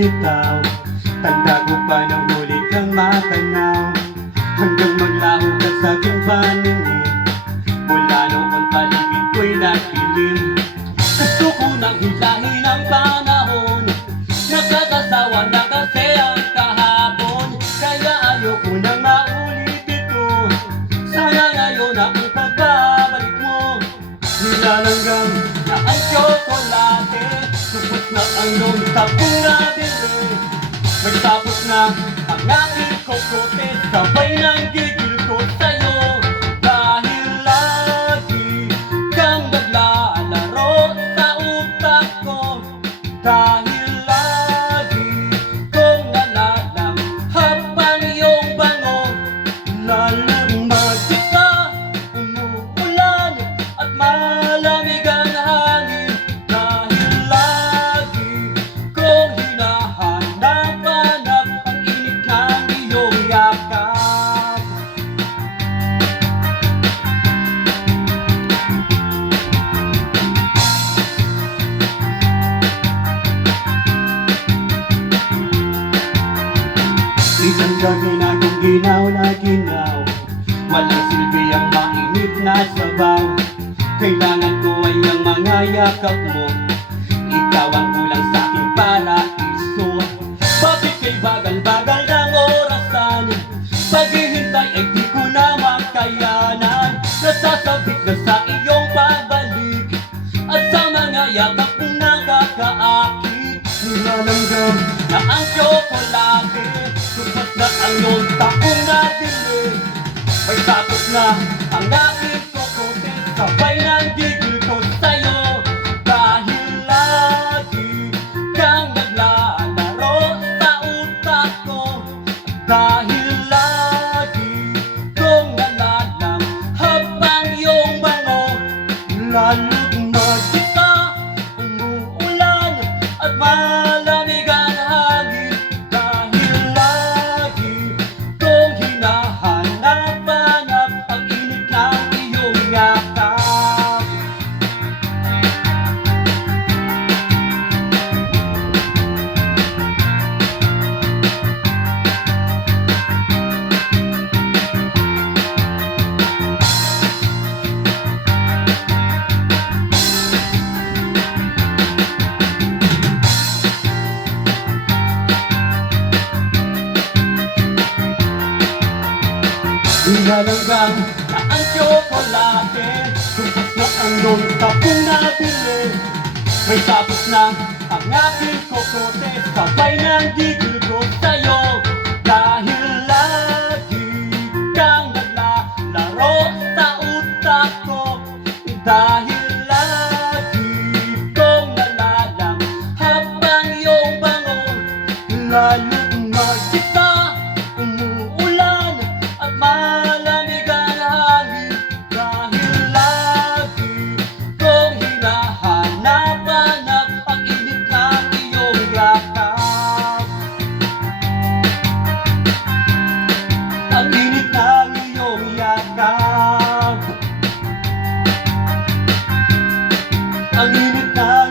lumilitaw. Tanda ko pa nang huli kang matanaw, hanggang maglaho ka sa aking paningin. Mula noon paligid ko'y nakilim. Gusto ko nang hilahin ang panahon, nakakasawa na kasi ang kahapon. Kaya ayoko nang maulit ito, sana ngayon ang pagbabalik mo. Nilalanggam na ang tsokolate, supot na ang iyong tapong nabili. May tapos na ang aking kokote, sabay ng gigil ko sa'yo. Dahil lagi kang naglalaro sa utak ko, dahil lagi kong nalalanghap ang iyong bango. Lalong mag-isa, umuulan at malamig ang hangin, dahil lagi kong hinahanap-hanap ang init ng iyong yakap. Isang gabi na kong ginaw na ginaw, walang silbi ang mainit na sabaw. Kailangan ko ay ang mga yakap mo, ikaw ang kulang sa aking paraiso. Bakit kay bagal-bagal ng orasan, paghihintay ay di ko na makayanan. Nasasabik na sa iyong pagbalik, at sa mga yakap kong nakakaakit. Nilalanggam na ang tsokolate, supot na ang iyong takong nabili. May tapos na ang aking kokote, sabay ng gigil ko sa'yo. Dahil lagi kang naglalaro sa utak ko, dahil lagi kong nalalanghap ang iyong bango. Lalong mag-isa, umuulan at malamig ang hangin, dahil lagi kong hinahanap-hanap ang init ng iyong yakap. Nilalanggam na ang tsokolate, supot na ang iyong tapong nabili. May tapos na ang aking kokote, sabay ng gigil ko sa'yo. Dahil lagi kang naglalaro sa utak ko, dahil lagi kong nalalanghap ang iyong bango. Lalong mag-isa, umuulan at malamig ang hangin, dahil lagi kong hinahanap-hanap ang init ng iyong yakap. Ang init ng iyong yakap, ang init ng